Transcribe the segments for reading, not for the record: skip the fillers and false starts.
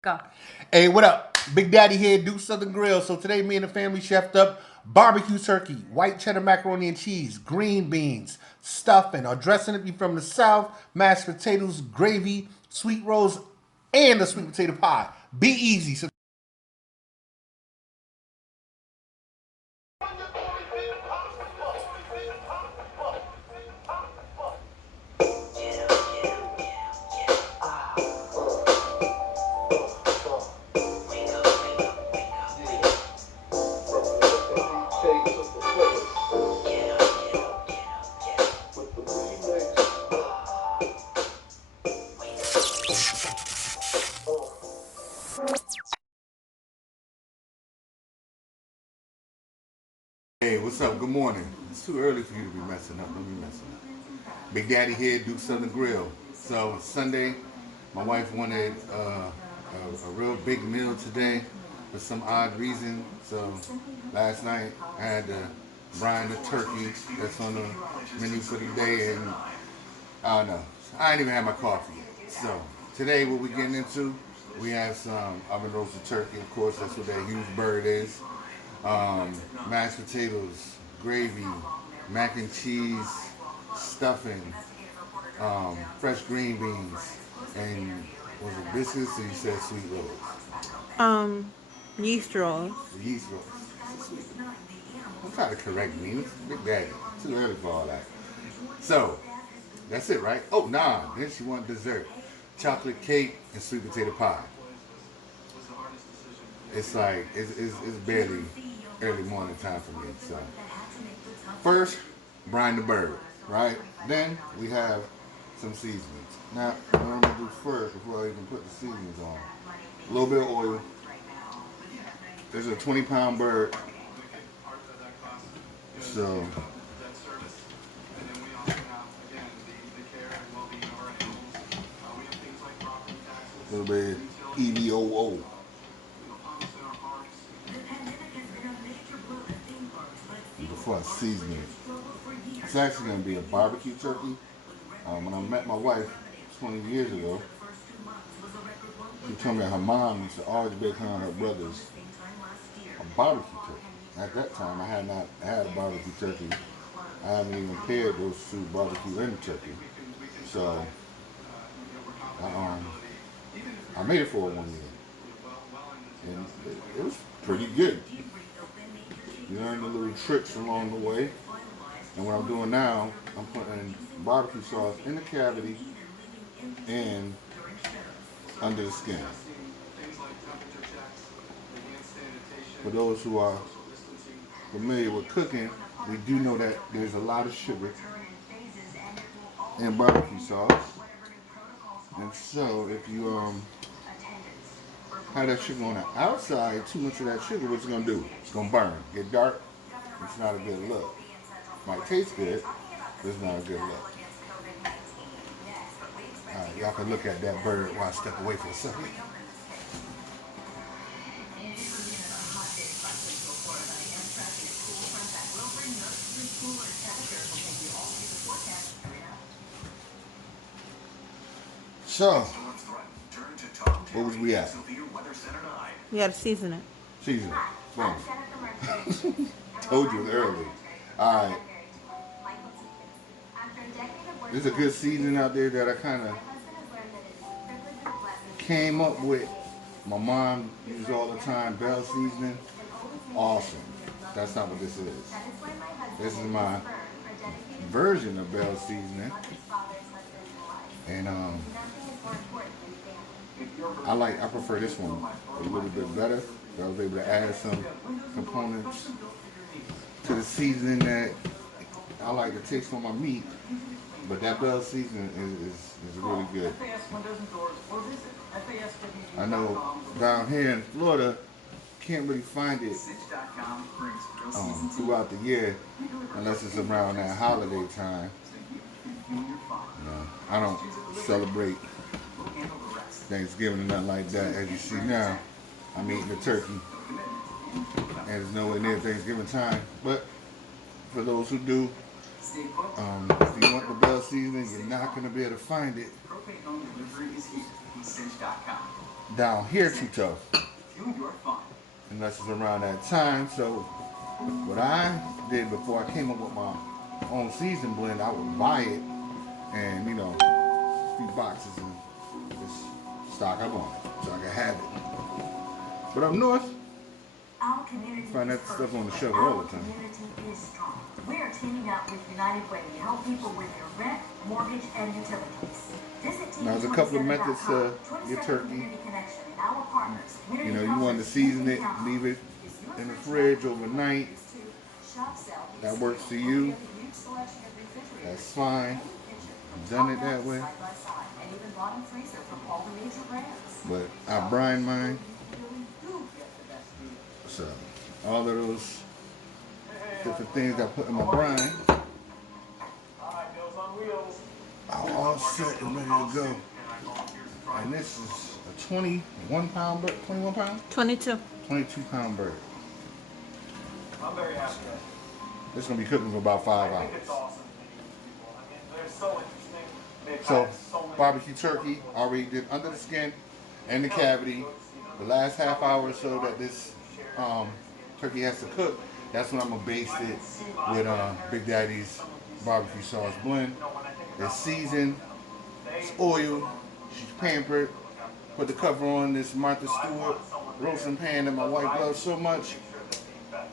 Go. Hey, what up? Big Daddy here, Duke Southern Grill. So today, me and the family chefed up barbecue turkey, white cheddar macaroni and cheese, green beans, stuffing or dressing if you from the South, mashed potatoes, gravy, sweet rolls, and a sweet potato pie. Be easy. So hey, what's up? Good morning. It's too early for you to be messing up. Don't be messing up. Big Daddy here, Duke Southern Grill. So Sunday, my wife wanted a real big meal today for some odd reason. So last night I had to brine the turkey that's on the menu for the day, and I don't know. I ain't even had my coffee yet. So today, what we getting into? We have some oven roasted turkey. Of course, that's what that huge bird is. Um, Mashed potatoes, gravy, mac and cheese, stuffing, fresh green beans, and was it biscuits or you said sweet rolls? Um, Yeast rolls. The yeast rolls. Don't try to correct me. It's Big Daddy. Too early for all that. So, that's it, right? Oh, nah. Then she wanted dessert. Chocolate cake and sweet potato pie. It's like, it's barely early morning time for me. So, first, brine the bird, right? Then we have some seasonings. Now, what I'm gonna do first before I even put the seasonings on, a little bit of oil. There's a 20-pound bird, so a little bit EVOO before I season it. It's actually gonna be a barbecue turkey. When I met my wife 20 years ago, she told me her mom used to always bake her and her brothers a barbecue turkey. At that time, I had not had a barbecue turkey. I haven't even paired those two, barbecue and turkey. So um, I made it for her one year, and it was pretty good. You learn the little tricks along the way. And what I'm doing now, I'm putting barbecue sauce in the cavity and under the skin. For those who are familiar with cooking, we do know that there's a lot of sugar in barbecue sauce. And so if you have that sugar on the outside, too much of that sugar, what's it gonna do? It's gonna burn, get dark. It's not a good look. Might taste good, but it's not a good look. All right, y'all can look at that bird while I step away for a second. So, what was we at? You gotta season it. Season. Boom. Told you early. All right. There's a good seasoning out there that I kind of came up with. My mom uses all the time. Bell seasoning. Awesome. That's not what this is. This is my version of Bell seasoning. And I prefer this one a little bit better. I was able to add some components to the seasoning that I like to taste on my meat. But that Bell seasoning is really good. I know down here in Florida, can't really find it throughout the year unless it's around that holiday time. I don't celebrate Thanksgiving or nothing like that. As you see now, I'm eating the turkey, and it's nowhere near Thanksgiving time. But for those who do, if you want the Bell seasoning, you're not going to be able to find it down here too tough unless it's around that time. So what I did before I came up with my own season blend, I would buy it and a few boxes and just stock up on it so I could have it. But up north, find that stuff on the shelf all the time. We're teaming up with United Way to help people with their rent, mortgage, and utilities. Now, there's a couple of methods to your turkey. You want to season it, leave it in the fridge overnight. That works for you. That's fine. I've done it that way. But I brine mine. So, all of those different things I put in my brine are all set and ready to go. And this is a 21 pound bird, 21 pound? 22. 22 pound bird. I'm very happy. It's going to be cooking for about 5 hours. It's awesome. I mean, they're so interesting. So, barbecue turkey, already did under the skin and the cavity. The last half hour or so that this turkey has to cook, that's when I'm going to baste it with Big Daddy's barbecue sauce blend. It's seasoned, it's oiled, she's pampered. Put the cover on this Martha Stewart roasting pan that my wife loves so much.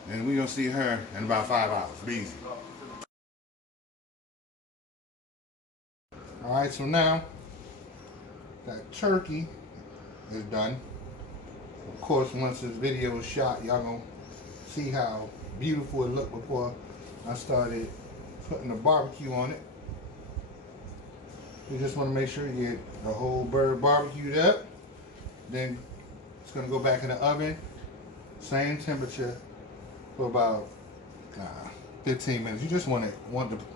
And we're going to see her in about 5 hours. Be easy. Alright, so now that turkey is done. Of course, once this video is shot, y'all going to see how beautiful it looked before I started putting the barbecue on it. You just want to make sure you get the whole bird barbecued up. Then it's going to go back in the oven, same temperature, for about 15 minutes. You just want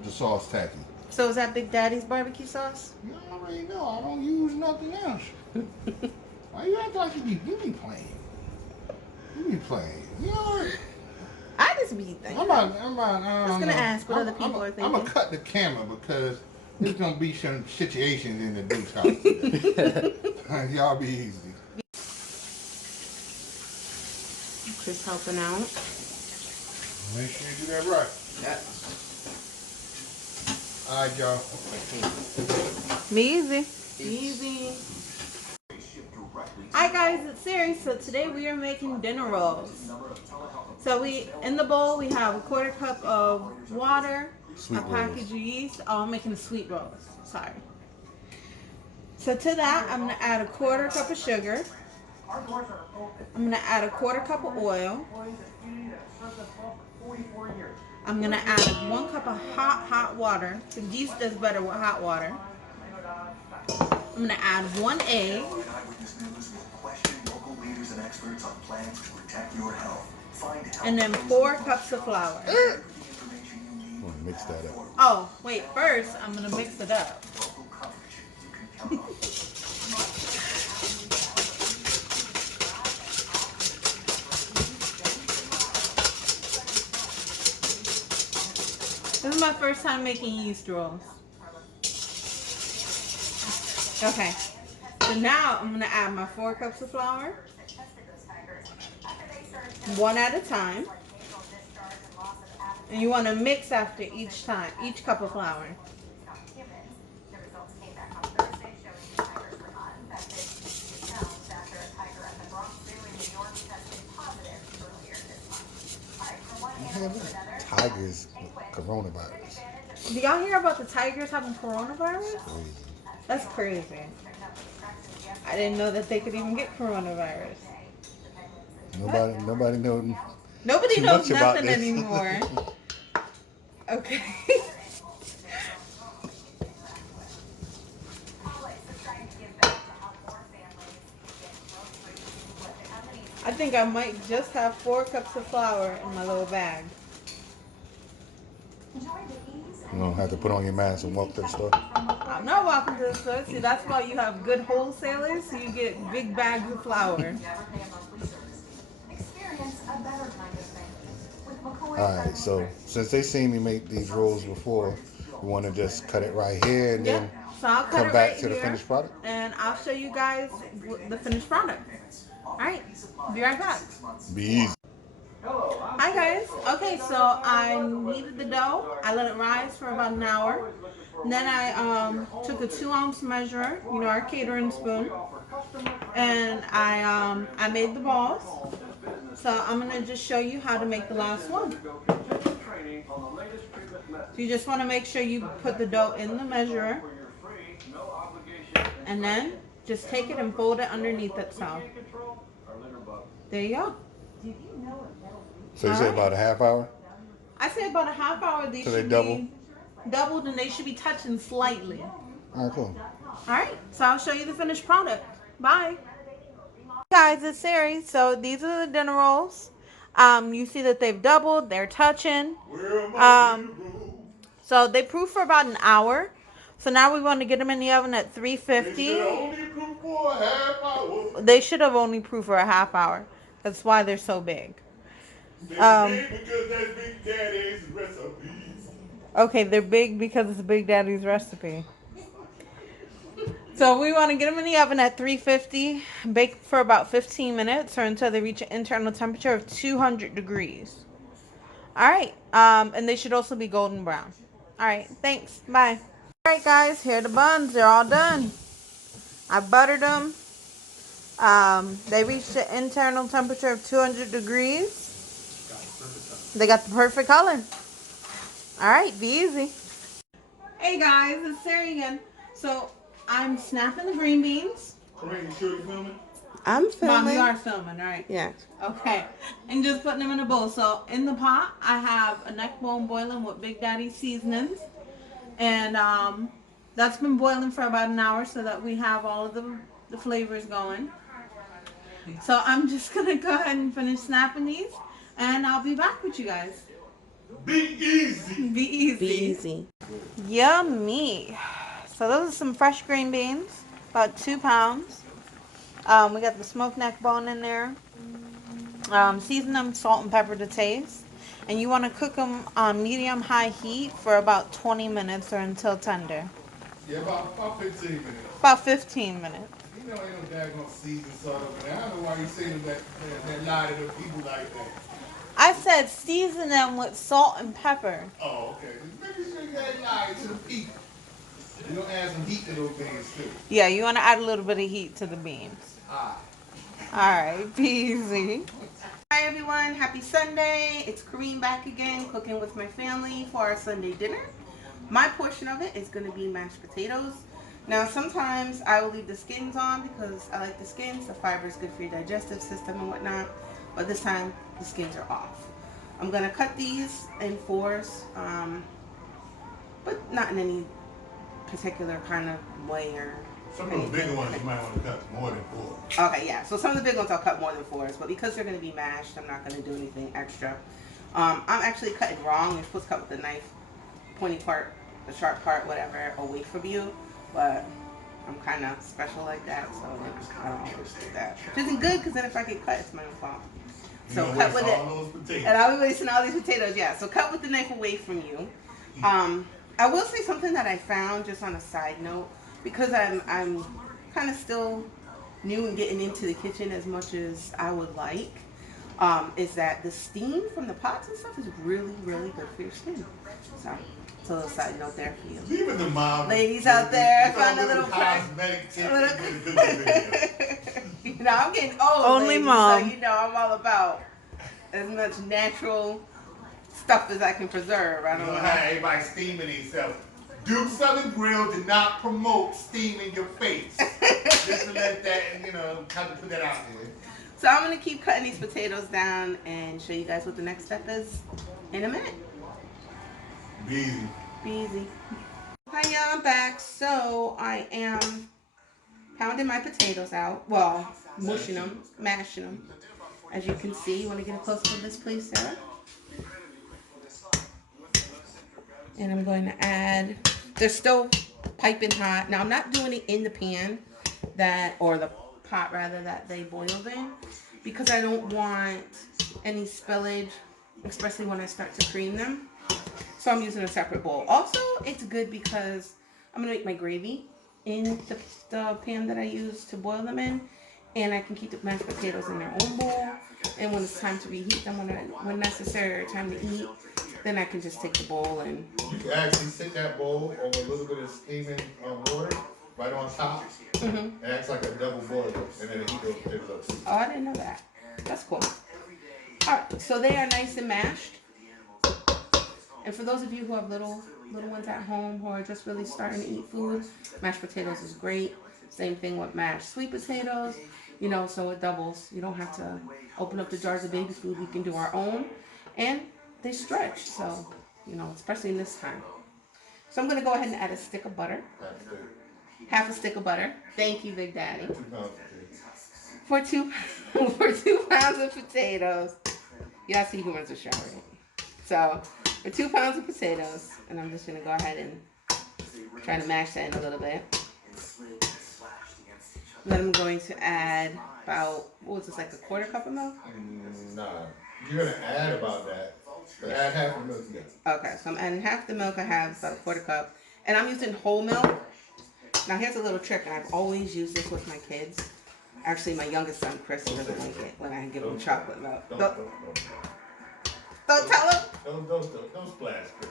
the sauce tacky. So is that Big Daddy's barbecue sauce? You already know. I don't use nothing else. Why you act like you be playing? You be playing. You know. I just be thinking. I'm just gonna ask what other people are thinking. I'm gonna cut the camera because there's gonna be some situations in the Duke's house. Y'all be easy. Chris helping out. Make sure you do that right. Yeah. All right, y'all. Be easy. Easy. Hi guys, it's Siri. So today we are making dinner rolls. So in the bowl we have a 1/4 cup of water, a package of yeast. Oh, I'm making sweet rolls. Sorry. So to that, I'm gonna add a 1/4 cup of sugar. I'm gonna add a 1/4 cup of oil. I'm gonna add 1 cup of hot water. The yeast does better with hot water. I'm gonna add 1 egg. And then 4 cups of flour. I'm gonna mix that up. Oh, wait, first I'm gonna mix it up. This is my first time making yeast rolls. Okay, so now I'm going to add my 4 cups of flour, one at a time. And you want to mix after each cup of flour. Tigers coronavirus. Do y'all hear about the tigers having coronavirus? That's crazy. I didn't know that they could even get coronavirus. Nobody knows. Nobody knows nothing anymore. Okay. I think I might just have 4 cups of flour in my little bag. You don't have to put on your mask and walk to the store. I'm not walking to the store. See, that's why you have good wholesalers, so you get big bags of flour. Alright, so since they seen me make these rolls before, You want to just cut it right here and Yep. then So I'll cut come it back right to the here, finished product? and I'll show you guys the finished product. All right. Be right back. Be easy. Hi guys. Okay, so I kneaded the dough. I let it rise for about an hour. And then I took a 2-ounce measure, you know, our catering spoon, and I made the balls. So I'm gonna just show you how to make the last one. So you just want to make sure you put the dough in the measurer, and then just take it and fold it underneath itself. There you go. So you say about a half hour? I say about a half hour. These So they should double? be doubled, and they should be touching slightly. All right, cool. All right, so I'll show you the finished product. Bye. Guys, it's Sari. So these are the dinner rolls. You see that they've doubled. They're touching. So they proof for about an hour. So now we want to get them in the oven at 350. They should have only proof for a half hour. That's why they're so big. Because that's Big Daddy's recipe. Okay, they're big because it's Big Daddy's recipe. So we want to get them in the oven at 350, bake for about 15 minutes or until they reach an internal temperature of 200 degrees. All right, and they should also be golden brown. All right, thanks. Bye. All right, guys, here are the buns. They're all done. I buttered them. They reached the internal temperature of 200 degrees. They got the perfect color. All right, be easy. Hey guys, it's Sari again. So I'm snapping the green beans. Corinne, you sure you're filming? I'm filming. Mom, you are filming, right? Yeah. Okay. And just putting them in a bowl. So in the pot, I have a neck bone boiling with Big Daddy seasonings. And that's been boiling for about an hour so that we have all of the flavors going. So I'm just going to go ahead and finish snapping these. And I'll be back with you guys. Be easy. Be easy. Be easy. Yummy. So those are some fresh green beans, about 2 pounds. We got the smoked neck bone in there. Season them, salt and pepper to taste. And you want to cook them on medium-high heat for about 20 minutes or until tender. Yeah, about 15 minutes. About 15 minutes. You know, ain't no daggone season salt over there. I don't know why you saying that lie to the people like that. I said season them with salt and pepper. Oh, okay. Just making sure you ain't lying to the people. You don't add some heat to those beans, too. Yeah, you want to add a little bit of heat to the beans. Ah. Alright, be easy. Hi everyone, happy Sunday. It's Kareem back again, cooking with my family for our Sunday dinner. My portion of it is going to be mashed potatoes. Now sometimes I will leave the skins on because I like the skins. The fiber is good for your digestive system and whatnot. But this time the skins are off. I'm going to cut these in 4s, but not in any particular kind of way or Some of those bigger ones you might want to cut more than 4. Okay, yeah. So some of the big ones I'll cut more than 4s, but because they're going to be mashed, I'm not going to do anything extra. I'm actually cutting wrong. You're supposed to cut with the knife, pointy part, the sharp part, whatever, away from you. But I'm kind of special like that, so I don't always do that. Which isn't good, because then if I get cut, it's my own fault. So cut with it. And I'll be wasting all these potatoes, yeah. So cut with the knife away from you. I will say something that I found, just on a side note, because I'm kind of still new and getting into the kitchen as much as I would like, is that the steam from the pots and stuff is really, really good for your skin. So it's a little side note there for you. Even the mom. Ladies out there, I found a little cosmetic tip. You know, I'm getting old. Only ladies, mom. So you know, I'm all about as much natural stuff as I can preserve. I don't know. Everybody steaming themselves. Duke Southern Grill did not promote steaming your face. Just to let that, kind of put that out there. So I'm going to keep cutting these potatoes down and show you guys what the next step is in a minute. Be easy. Be easy. Hi, y'all, I'm back. So I am pounding my potatoes out. Well, mushing them, mashing them. As you can see, you want to get a close-up of this, please, Sarah? And I'm going to add, they're still piping hot. Now, I'm not doing it in the pan or the pot rather, that they boiled in, because I don't want any spillage, especially when I start to cream them. So I'm using a separate bowl. Also, it's good because I'm gonna make my gravy in the pan that I use to boil them in, and I can keep the mashed potatoes in their own bowl. And when it's time to reheat them, when necessary or time to eat, then I can just take the bowl and. You can actually sit that bowl over a little bit of steaming water right on top. Mm-hmm. It acts like a double boiler, and then it heat those potatoes up. Oh, I didn't know that. That's cool. All right, so they are nice and mashed. And for those of you who have little ones at home who are just really starting to eat food, mashed potatoes is great. Same thing with mashed sweet potatoes, so it doubles. You don't have to open up the jars of baby food. We can do our own, and they stretch. So, especially in this time. So I'm gonna go ahead and add a stick of butter. Half a stick of butter. Thank you, Big Daddy. For two for 2 pounds of potatoes. Yeah, I see humans are showering. So for 2 pounds of potatoes, and I'm just gonna go ahead and try to mash that in a little bit. Then I'm going to add about, what was this, like a quarter cup of milk? Nah, you're gonna add about that. But add half the milk together. Okay, so I'm adding half the milk I have, about a quarter cup. And I'm using whole milk. Now here's a little trick, and I've always used this with my kids. Actually, my youngest son, Chris, doesn't like it when I give him chocolate milk. Don't tell him? Don't splash, Chris.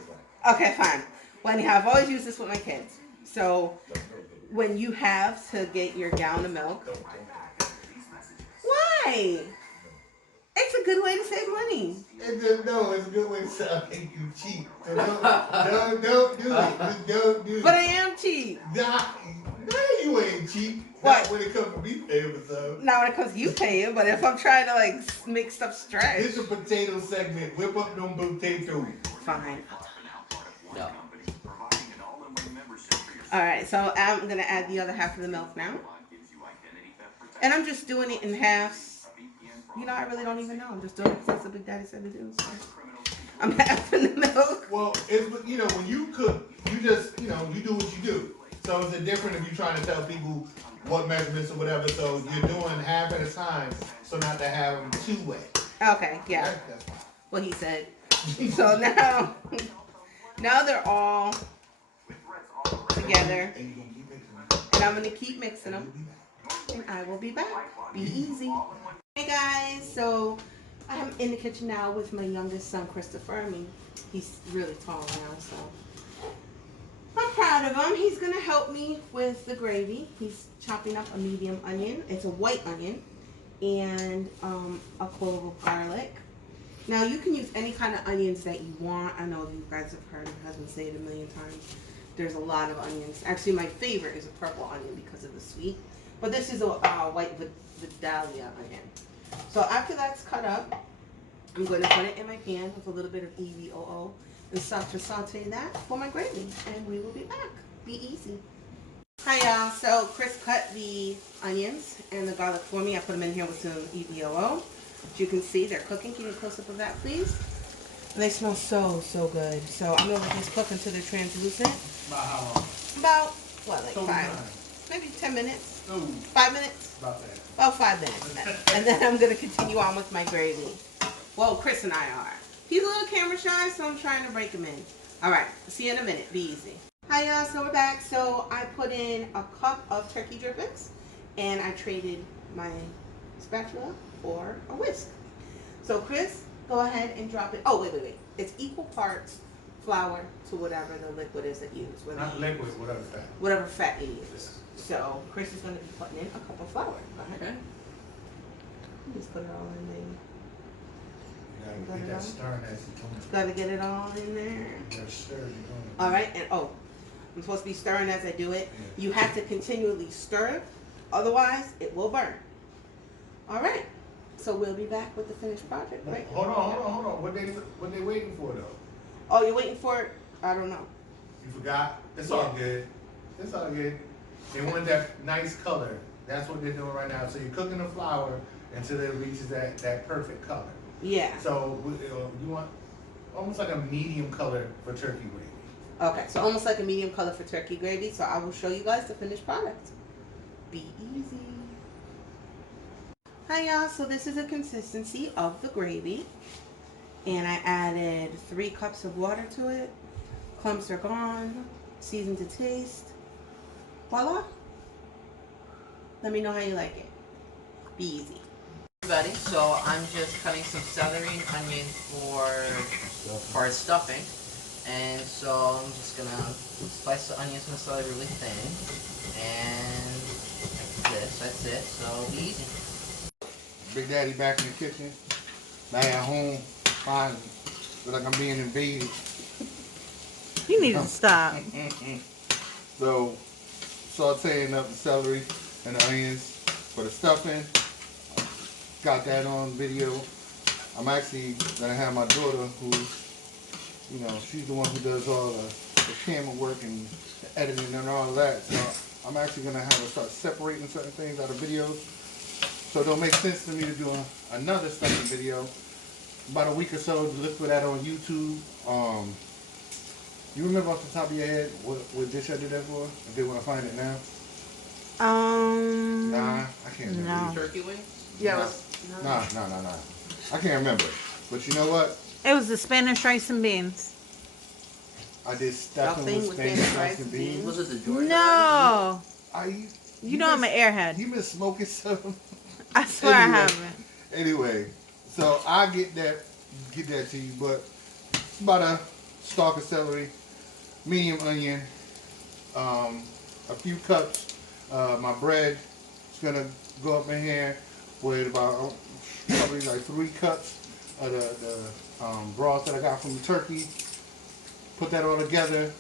Okay, fine. Well, anyhow, I've always used this with my kids. So when you have to get your gallon of milk, why? It's a good way to save money. It's a good way to sound like you cheap. So don't do it. Just don't do it. But I am cheap. Nah, you ain't cheap. What? Not when it comes to me paying for something. Not when it comes to you paying, but if I'm trying to make stuff stretch. It's a potato segment. Whip up them potatoes. Fine. No. Alright, so I'm going to add the other half of the milk now. And I'm just doing it in halves. I really don't even know. I'm just doing it because that's what Big Daddy said to do. So I'm halving the milk. Well, when you cook, you just, you do what you do. So it's different if you're trying to tell people what measurements or whatever. So you're doing half at a time, so not to have them too wet. Okay, yeah. That's fine. What he said. So now they're all together. And I'm going to keep mixing them. And I will be back. Be easy. Hey guys, so I'm in the kitchen now with my youngest son, Christopher. He's really tall now, so I'm proud of him. He's going to help me with the gravy. He's chopping up a medium onion. It's a white onion. And a clove of garlic. Now, you can use any kind of onions that you want. I know you guys have heard my husband say it a million times. There's a lot of onions. Actually, my favorite is a purple onion because of the sweet. But this is a white Vidalia onion. So after that's cut up, I'm going to put it in my pan with a little bit of EVOO and start to saute that for my gravy. And we will be back. Be easy. Hi y'all. So Chris cut the onions and the garlic for me. I put them in here with some EVOO. As you can see, they're cooking. Can you close up of that, please? And they smell so good. So I'm going to let these cook until they're translucent. About how long? About, like So 5, maybe 10 minutes. Ooh, 5 minutes? about that. About 5 minutes. And then I'm going to continue on with my gravy. Well, Chris and I are. He's a little camera shy, so I'm trying to break him in. All right. See you in a minute. Be easy. Hi, y'all. So we're back. So I put in a cup of turkey drippings, and I traded my spatula for a whisk. So, Chris, go ahead and drop it. Oh, wait. It's equal parts flour to whatever the liquid is that you use. Not liquid, whatever fat. Whatever fat you use. So Chris is going to be putting in a cup of flour. Go ahead. Okay. Just put it all in there. You gotta get that stirring as you're doing it. Got to get it all in there. You gotta stir as you're doing it. All right. And I'm supposed to be stirring as I do it. Yeah. You have to continually stir it. Otherwise, it will burn. All right. So we'll be back with the finished project, right? Hold on. What they waiting for though? Oh, you're waiting for it? I don't know. You forgot? It's all good. It's all good. They want that nice color. That's what they're doing right now. So you're cooking the flour until it reaches that perfect color. Yeah. So you want almost like a medium color for turkey gravy. Okay. So almost like a medium color for turkey gravy. So I will show you guys the finished product. Be easy. Hi y'all. So this is the consistency of the gravy. And I added 3 cups of water to it. Clumps are gone. Seasoned to taste. Voila. Let me know how you like it. Be easy. Everybody, so I'm just cutting some celery and onion for stuffing. And so I'm just gonna slice the onions and the celery really thin. And like this, that's it. So it'll be easy. Big Daddy back in the kitchen. Back at home. Fine. Feel like I'm being invaded. You need to stop. So, sauteing up the celery and the onions for the stuffing. Got that on video. I'm actually gonna have my daughter, who, you know, she's the one who does all the camera work and the editing and all that. So I'm actually gonna have her start separating certain things out of videos. So it don't make sense to me to do another stuffing video. About a week or so, look for that on YouTube. You remember off the top of your head what dish I did that for? If they want to find it now? Nah, I can't remember. No. Turkey wings? Yeah. Nah. I can't remember. But you know what? It was the Spanish rice and beans. I did stuffing with Spanish rice and beans. Was it the Georgia No. You know I'm an airhead. You been smoking some? I swear I haven't. Anyway, so I get that to you, but it's about a stalk of celery, medium onion, a few cups. My bread is gonna go up in here with about probably like 3 cups of the broth that I got from the turkey. Put that all together,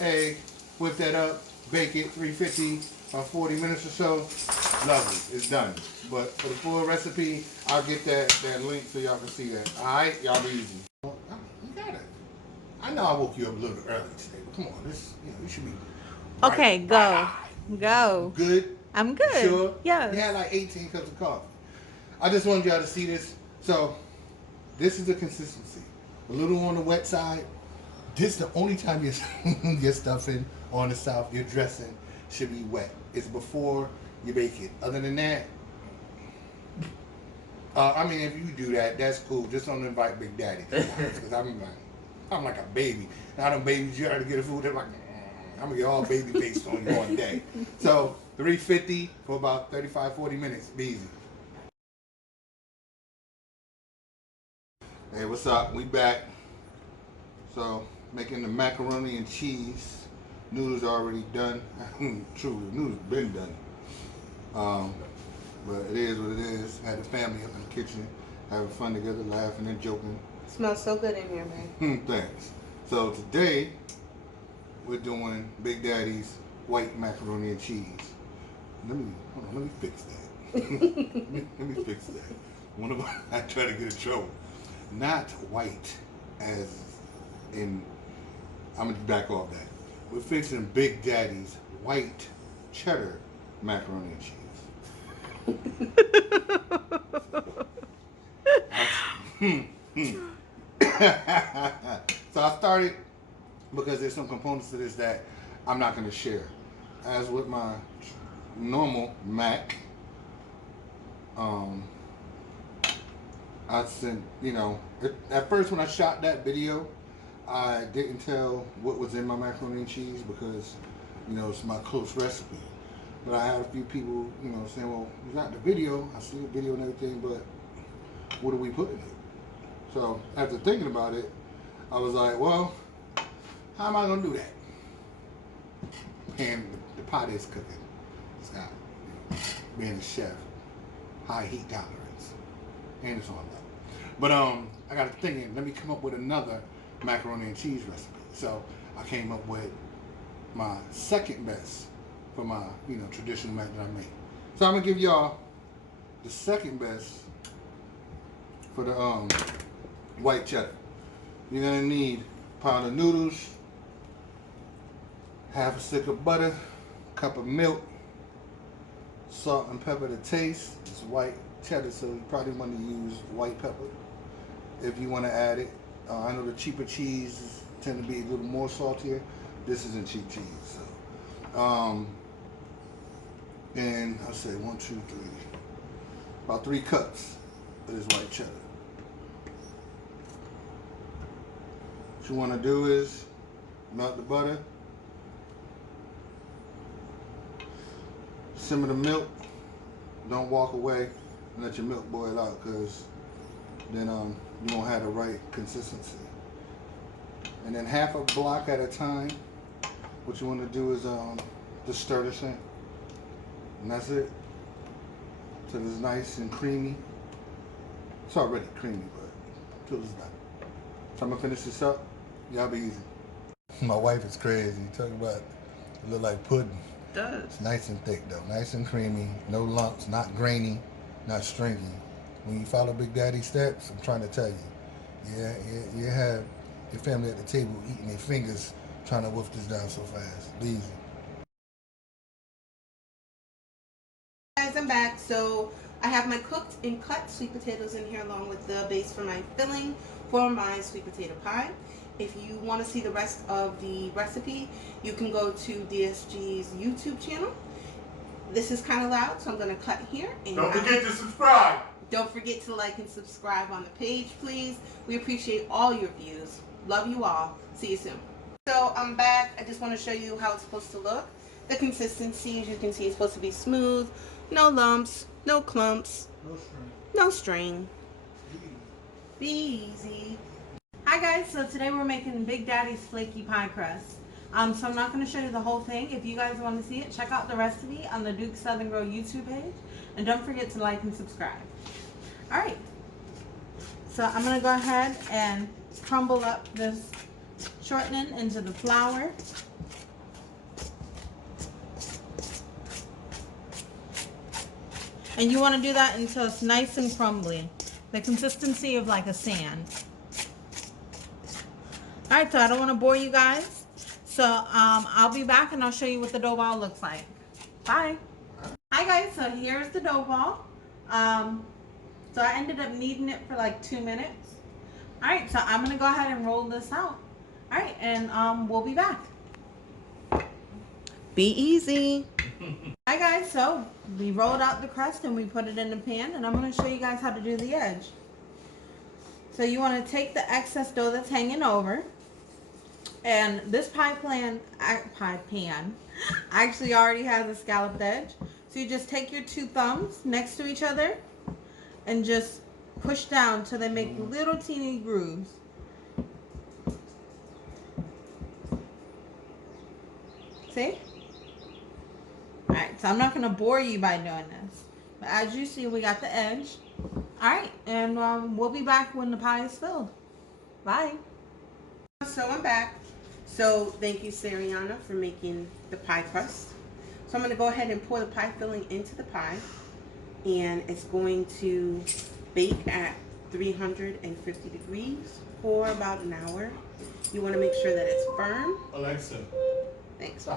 egg, whip that up, bake it 350, about 40 minutes or so. Lovely, it's done. But for the full recipe, I'll get that link so y'all can see that. All right, y'all be easy. You got it. I know I woke you up a little bit early today, but come on, you should be. Okay, go. Go. Good. I'm good. Sure. Yeah. You had like 18 cups of coffee. I just wanted y'all to see this. So, this is the consistency. A little on the wet side. This is the only time you're stuffing on the South, your dressing should be wet. It's before you bake it. Other than that, I mean, if you do that, that's cool. Just don't invite Big Daddy. Because I'm like a baby. Now them babies, you already get a food, they're like, I'm going to get all baby based on you one day. So, 350 for about 35, 40 minutes. Be easy. Hey, what's up? We back. So, making the macaroni and cheese. Noodles already done. True, the noodles been done. But it is what it is. Had the family up in the kitchen, having fun together, laughing and joking. Smells so good in here, man. Thanks. So today, we're doing Big Daddy's white macaroni and cheese. Let me fix that. let me fix that. I try to get in trouble. Not white as in, I'm going to back off that. We're fixing Big Daddy's white cheddar macaroni and cheese. So I started because there's some components to this that I'm not going to share. As with my normal Mac, I sent, at first when I shot that video, I didn't tell what was in my macaroni and cheese because, it's my close recipe. But I had a few people, saying, well, it's not the video. I see the video and everything, but what do we put in it? So after thinking about it, I was like, well, how am I going to do that? And the pot is cooking. It's got, being a chef, high heat tolerance. And it's on low. But I got to thinking, let me come up with another macaroni and cheese recipe. So I came up with my second best for my, traditional mac that I make. So I'm gonna give y'all the second best for the white cheddar. You're gonna need a pound of noodles, half a stick of butter, cup of milk, salt and pepper to taste. It's white cheddar, so you probably want to use white pepper if you want to add it. I know the cheaper cheese tend to be a little more saltier. This isn't cheap cheese, so. And I'll say 1, 2, 3, about 3 cups of this white cheddar. What you want to do is Melt the butter. Simmer the milk. Don't walk away and let your milk boil out, because then you won't have the right consistency. And then half a block at a time, what you want to do is just stir this in. And that's it. Till it's nice and creamy. It's already creamy, but till it's not. So I'm gonna finish this up. Y'all be easy. My wife is crazy. Talking about it look like pudding. It does. It's nice and thick though, nice and creamy, no lumps, not grainy, not stringy. When you follow Big Daddy's steps, I'm trying to tell you, you have your family at the table eating their fingers trying to wolf this down so fast. Easy. Guys, I'm back. So I have my cooked and cut sweet potatoes in here along with the base for my filling for my sweet potato pie. If you want to see the rest of the recipe, you can go to DSG's YouTube channel. This is kind of loud, so I'm going to cut here. And Don't forget to subscribe. don't forget to like and subscribe on the page, please. We appreciate all your views. Love you all. See you soon. So I'm back. I just want to show you how it's supposed to look. The consistency, as you can see, is supposed to be smooth. No lumps, no clumps, no string. Be easy. Hi guys, so today we're making Big Daddy's flaky pie crust. So I'm not going to show you the whole thing. If you guys want to see it, check out the recipe on the Duke Southern Grow YouTube page. And don't forget to like and subscribe. Alright, so I'm going to go ahead and crumble up this shortening into the flour. And you want to do that until it's nice and crumbly. The consistency of like a sand. Alright, so I don't want to bore you guys. So I'll be back and I'll show you what the dough ball looks like. Bye. Hi guys, so here's the dough ball. So I ended up kneading it for like 2 minutes. Alright, so I'm going to go ahead and roll this out. Alright, and we'll be back. Be easy. Hi guys, so we rolled out the crust and we put it in the pan, and I'm going to show you guys how to do the edge. So you want to take the excess dough that's hanging over, and this pie pan actually already has a scalloped edge. So you just take your two thumbs next to each other and just push down till they make little teeny grooves. See? Alright, so I'm not going to bore you by doing this. But as you see, we got the edge. Alright, and we'll be back when the pie is filled. Bye. So I'm back. So thank you, Sariana, for making the pie crust. So I'm going to go ahead and pour the pie filling into the pie. And it's going to bake at 350 degrees for about an hour. You want to make sure that it's firm. Alexa. Thanks.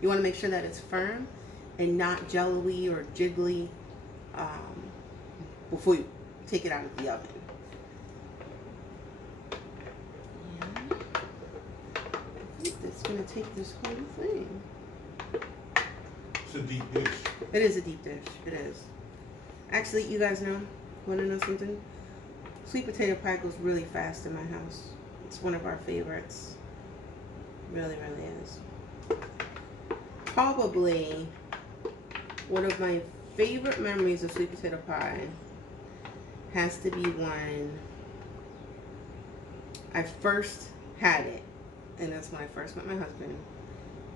You want to make sure that it's firm and not jello-y or jiggly before you take it out of the oven. And I think that's going to take this whole thing. It's a deep dish. It is a deep dish. It is. Actually, you guys know, want to know something? Sweet potato pie goes really fast in my house. It's one of our favorites. Really, really is. Probably one of my favorite memories of sweet potato pie has to be when I first had it, and that's when I first met my husband.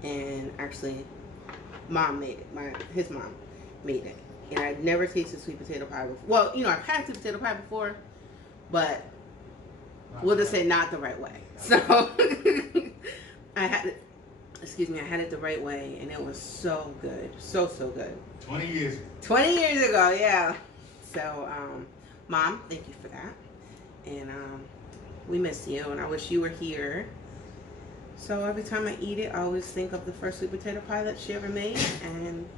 And actually, Mom made it. His mom made it, and I'd never tasted sweet potato pie before. Well, you know, I've had sweet potato pie before, but we'll just say not the right way. So I had it. Excuse me, I had it the right way, and it was so good. So good. 20 years ago. 20 years ago, yeah. So, Mom, thank you for that. And we miss you, and I wish you were here. So every time I eat it, I always think of the first sweet potato pie that she ever made, and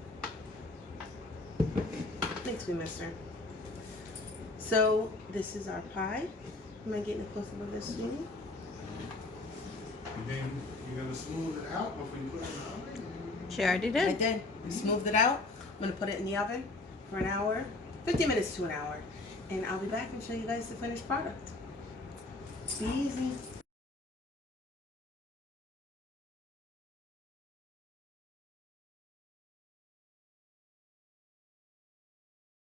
makes me miss her. So this is our pie. Am I getting a close-up of this, Sweeney? And then you're going to smooth it out before you put it in the oven? She already did. I did. We smoothed it out. I'm going to put it in the oven for an hour, 50 minutes to an hour. And I'll be back and show you guys the finished product. Be easy.